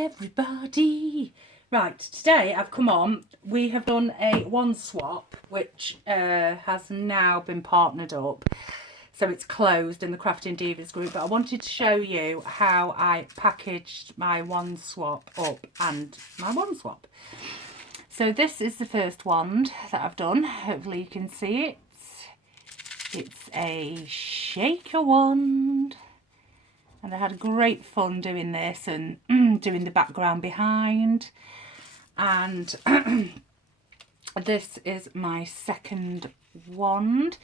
everybody. Right, today I've come on, we have done a one swap, which has now been partnered up. So it's closed in the Crafting Divas group, but I wanted to show you how I packaged my one swap up and my one swap. So this is the first wand that I've done. Hopefully you can see it. It's a shaker wand. And I had great fun doing this and doing the background behind. And this is my second wand.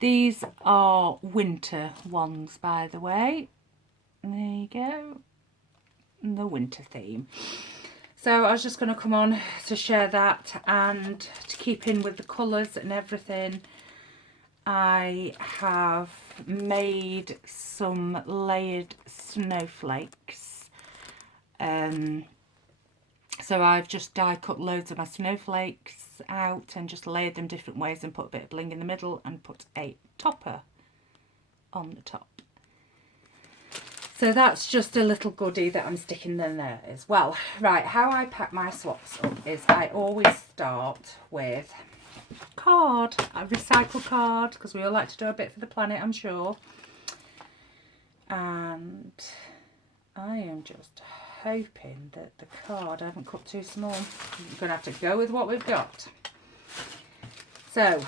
These are winter wands, by the way. There you go. The winter theme. So I was just going to come on to share that, and to keep in with the colours and everything, I have made some layered snowflakes. So I've just die cut loads of my snowflakes out and just layered them different ways and put a bit of bling in the middle and put a topper on the top. So that's just a little goodie that I'm sticking in there as well. Right, how I pack my swaps up is I always start with card, a recycled card, because we all like to do a bit for the planet, I'm sure. And I am just hoping that the card I haven't cut too small. I'm going to have to go with what we've got. So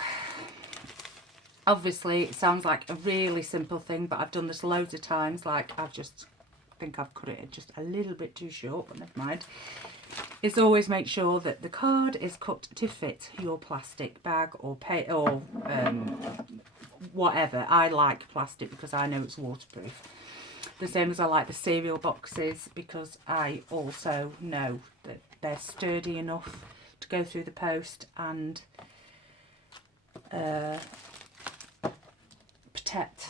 obviously it sounds like a really simple thing, but I've done this loads of times. Like I think I've cut it just a little bit too short, but never mind. Is always make sure that the card is cut to fit your plastic bag or whatever. I like plastic because I know it's waterproof. The same as I like the cereal boxes, because I also know that they're sturdy enough to go through the post and protect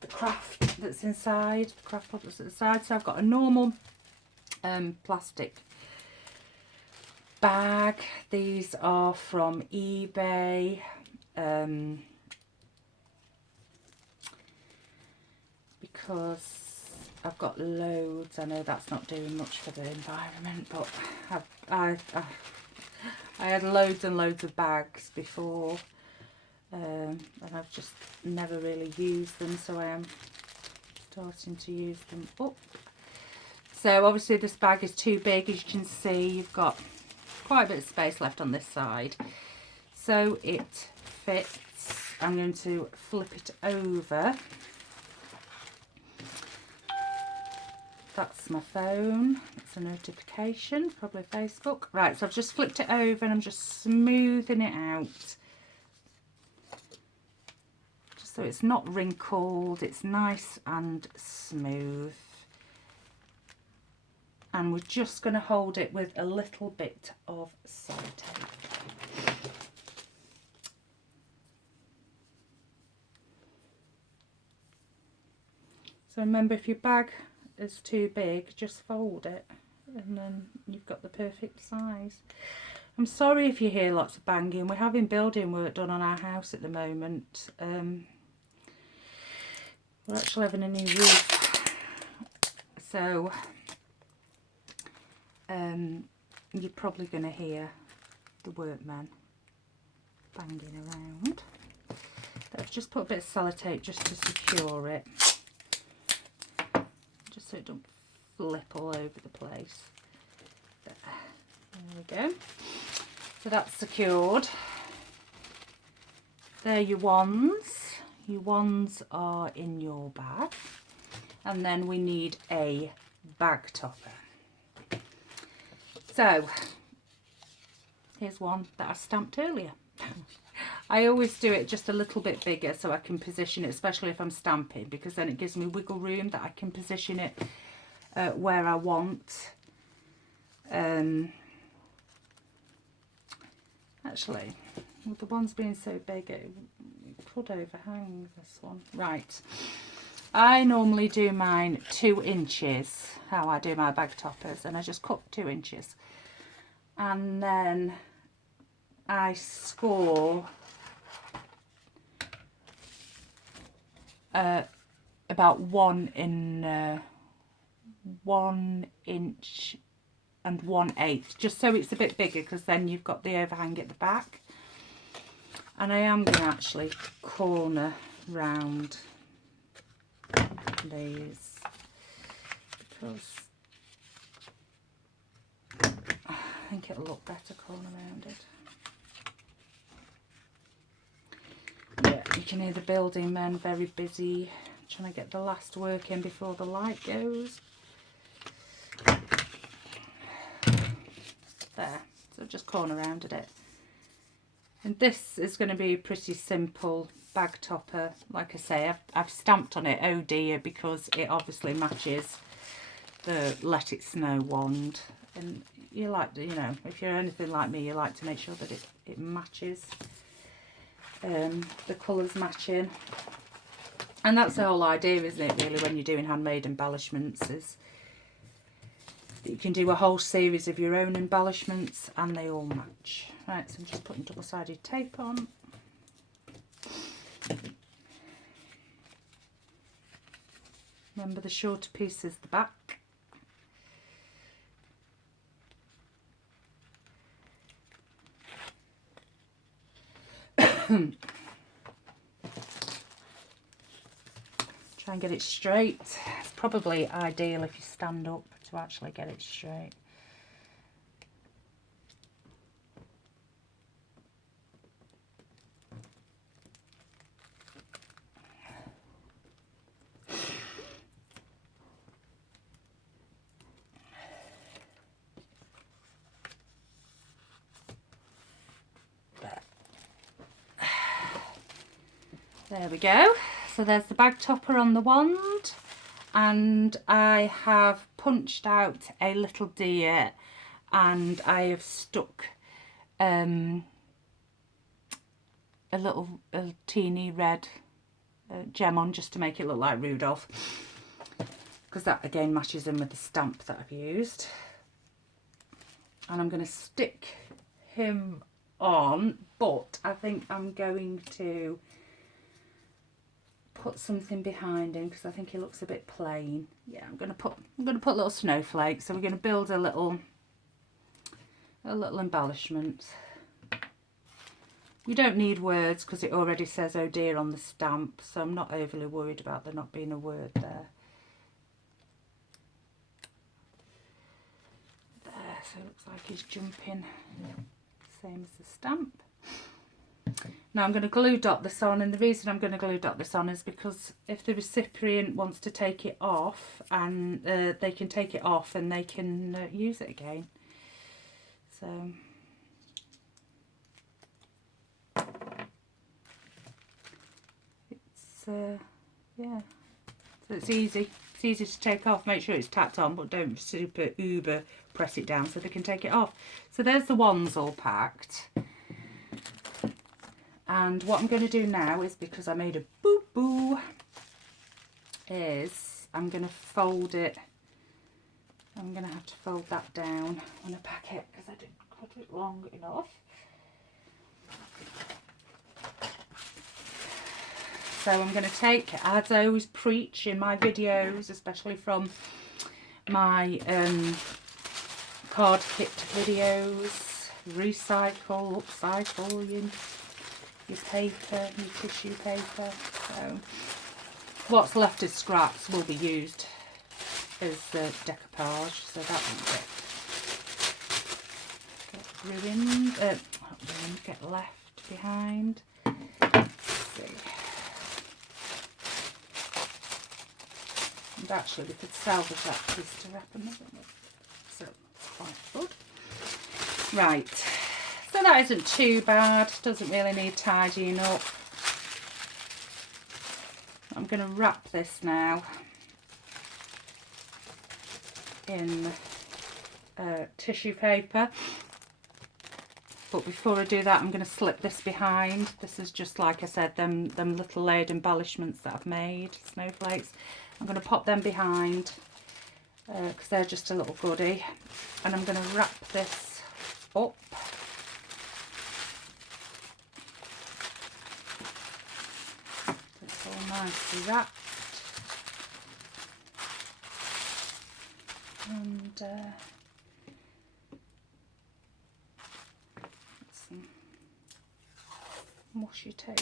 the craft that's inside, the craft pot that's inside. So I've got a normal plastic bag. These are from eBay. Because I've got loads. I know that's not doing much for the environment, but I had loads and loads of bags before, and I've just never really used them, so I am starting to use them up. So obviously this bag is too big, as you can see. You've got quite a bit of space left on this side, so it fits. I'm going to flip it over. That's my phone. It's a notification, probably Facebook. Right, so I've just flipped it over and I'm just smoothing it out. Just so it's not wrinkled, it's nice and smooth. And we're just going to hold it with a little bit of sellotape. So remember, if your bag is too big, just fold it and then you've got the perfect size. I'm sorry if you hear lots of banging. We're having building work done on our house at the moment. We're actually having a new roof, so you're probably going to hear the workmen banging around. I've just put a bit of sellotape just to secure it, just so it don't flip all over the place. There we go. So that's secured. There are your wands. Your wands are in your bag. And then we need a bag topper. So here's one that I stamped earlier. I always do it just a little bit bigger so I can position it, especially if I'm stamping, because then it gives me wiggle room that I can position it where I want. Actually, with the ones being so big, it could overhang this one. Right, I normally do mine 2 inches, how I do my bag toppers, and I just cut 2 inches. And then I score about 1 in 1 1/8, just so it's a bit bigger, because then you've got the overhang at the back. And I am going to actually corner round these, because I think it'll look better corner rounded. Yeah, you can hear the building men very busy trying to get the last work in before the light goes. There, so just corner rounded it. And this is going to be a pretty simple bag topper. Like I say, I've stamped on it "Oh dear" because it obviously matches the Let It Snow wand. And you like to, you know, if you're anything like me, you like to make sure that it matches, the colours matching. And that's the whole idea, isn't it, really, when you're doing handmade embellishments, is that you can do a whole series of your own embellishments and they all match. Right, so I'm just putting double-sided tape on. Remember, the shorter piece is the back. Try and get it straight. It's probably ideal if you stand up to actually get it straight. There we go. So there's the bag topper on the wand, and I have punched out a little deer, and I have stuck a teeny red gem on, just to make it look like Rudolph, because that again matches in with the stamp that I've used. And I'm going to stick him on, but I think I'm going to put something behind him because I think he looks a bit plain. Yeah, I'm going to put little snowflakes. So we're going to build a little embellishment. You don't need words because it already says "Oh dear" on the stamp, so I'm not overly worried about there not being a word there. There, so it looks like he's jumping, same as the stamp. Now I'm going to glue dot this on, and the reason I'm going to glue dot this on is because if the recipient wants to take it off, and they can take it off and they can use it again. So it's yeah, so it's easy. It's easy to take off. Make sure it's tacked on, but don't super uber press it down so they can take it off. So there's the wands all packed. And what I'm going to do now is, because I made a boo-boo, is I'm going to fold it. I'm going to have to fold that down on a packet because I didn't cut it long enough. So I'm going to take, as I always preach in my videos, especially from my card kit videos, recycle, upcycle your paper, your tissue paper. So what's left as scraps will be used as decoupage, so that won't get ruined, not ruined, get left behind. Let's see. And actually we could salvage that piece to wrap another one, so it's quite good. Right. So that isn't too bad, doesn't really need tidying up. I'm going to wrap this now in tissue paper. But before I do that, I'm going to slip this behind. This is just, like I said, them little layered embellishments that I've made, snowflakes. I'm going to pop them behind because they're just a little goodie. And I'm going to wrap this up. It's all nicely wrapped. and some washi tape.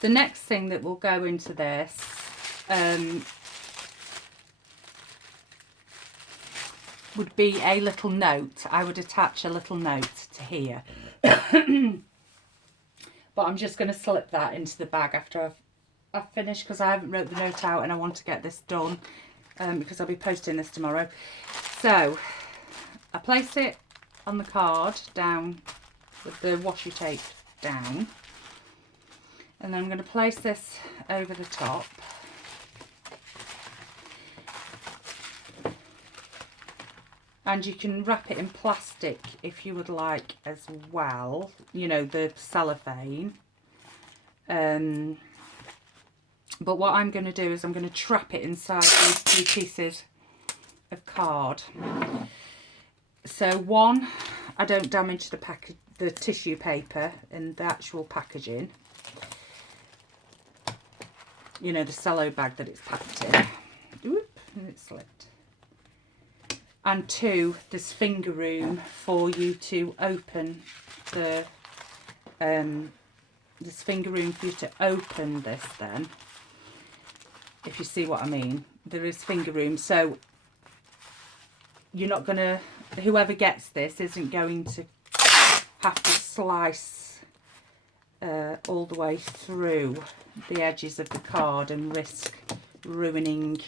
The next thing that will go into this would be a little note. I would attach a little note to here. But I'm just going to slip that into the bag after I've finished, because I haven't wrote the note out and I want to get this done because I'll be posting this tomorrow. So I place it on the card down with the washi tape down. And then I'm going to place this over the top. And you can wrap it in plastic if you would like as well, you know, the cellophane. But what I'm going to do is I'm going to trap it inside these two pieces of card. So one, I don't damage the tissue paper in the actual packaging. You know, the cello bag that it's packed in. Oop, and it slipped. And two, there's finger room for you to open the, there's finger room for you to open this then. If you see what I mean. There is finger room, so you're not going to, whoever gets this isn't going to have to slice all the way through the edges of the card and risk ruining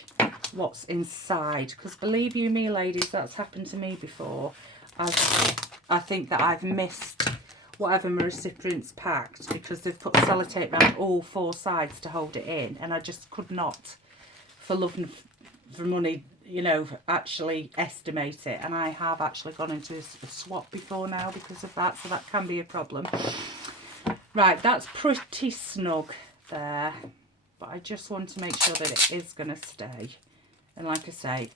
what's inside, because believe you me ladies, that's happened to me before. I think that I've missed whatever my recipient's packed because they've put sellotape around all four sides to hold it in, and I just could not for love and for money, you know, actually estimate it. And I have actually gone into a swap before now because of that, so that can be a problem. Right, that's pretty snug there, but I just want to make sure that it is going to stay. And like I say,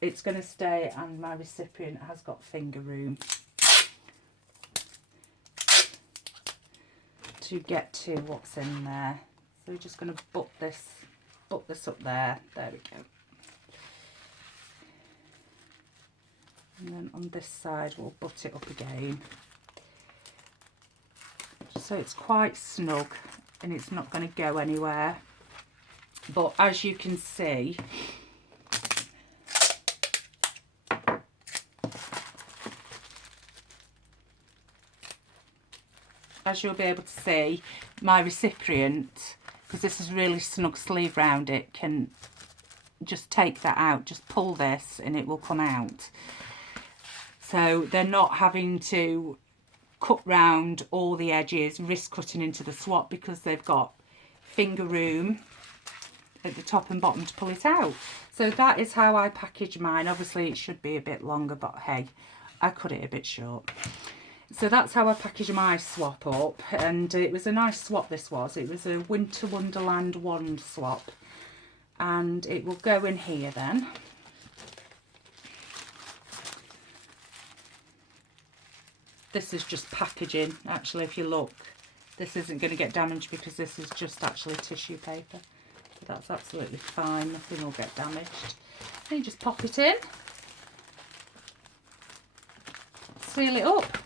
it's going to stay, and my recipient has got finger room to get to what's in there. So we're just going to butt this up there. There we go. And then on this side we'll butt it up again. So it's quite snug and it's not going to go anywhere. But as you can see, as you'll be able to see, my recipient, because this is really snug sleeve round it, can just take that out, just pull this and it will come out. So they're not having to cut round all the edges, risk cutting into the swap, because they've got finger room at the top and bottom to pull it out. So that is how I package mine. Obviously it should be a bit longer, but hey, I cut it a bit short. So that's how I package my swap up, and it was a nice swap this was. It was a Winter Wonderland wand swap, and it will go in here then. This is just packaging. Actually, if you look, this isn't going to get damaged because this is just actually tissue paper. So that's absolutely fine. Nothing will get damaged. And you just pop it in. Seal it up.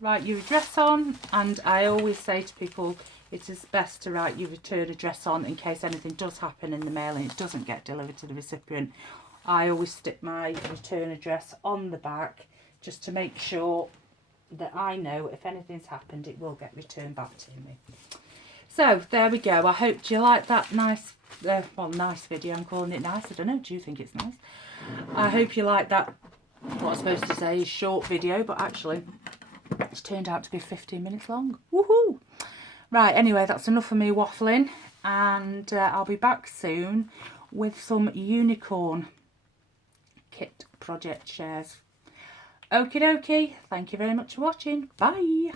Write your address on. And I always say to people, it is best to write your return address on in case anything does happen in the mail and it doesn't get delivered to the recipient. I always stick my return address on the back just to make sure that I know if anything's happened it will get returned back to me. So there we go. I hope you like that nice nice video. I'm calling it nice. I don't know, do you think it's nice? I hope you like that, what I'm supposed to say is short video, but actually it's turned out to be 15 minutes long. Woohoo! Right, anyway, that's enough of me waffling, and I'll be back soon with some unicorn kit project shares. Okie dokie, thank you very much for watching. Bye.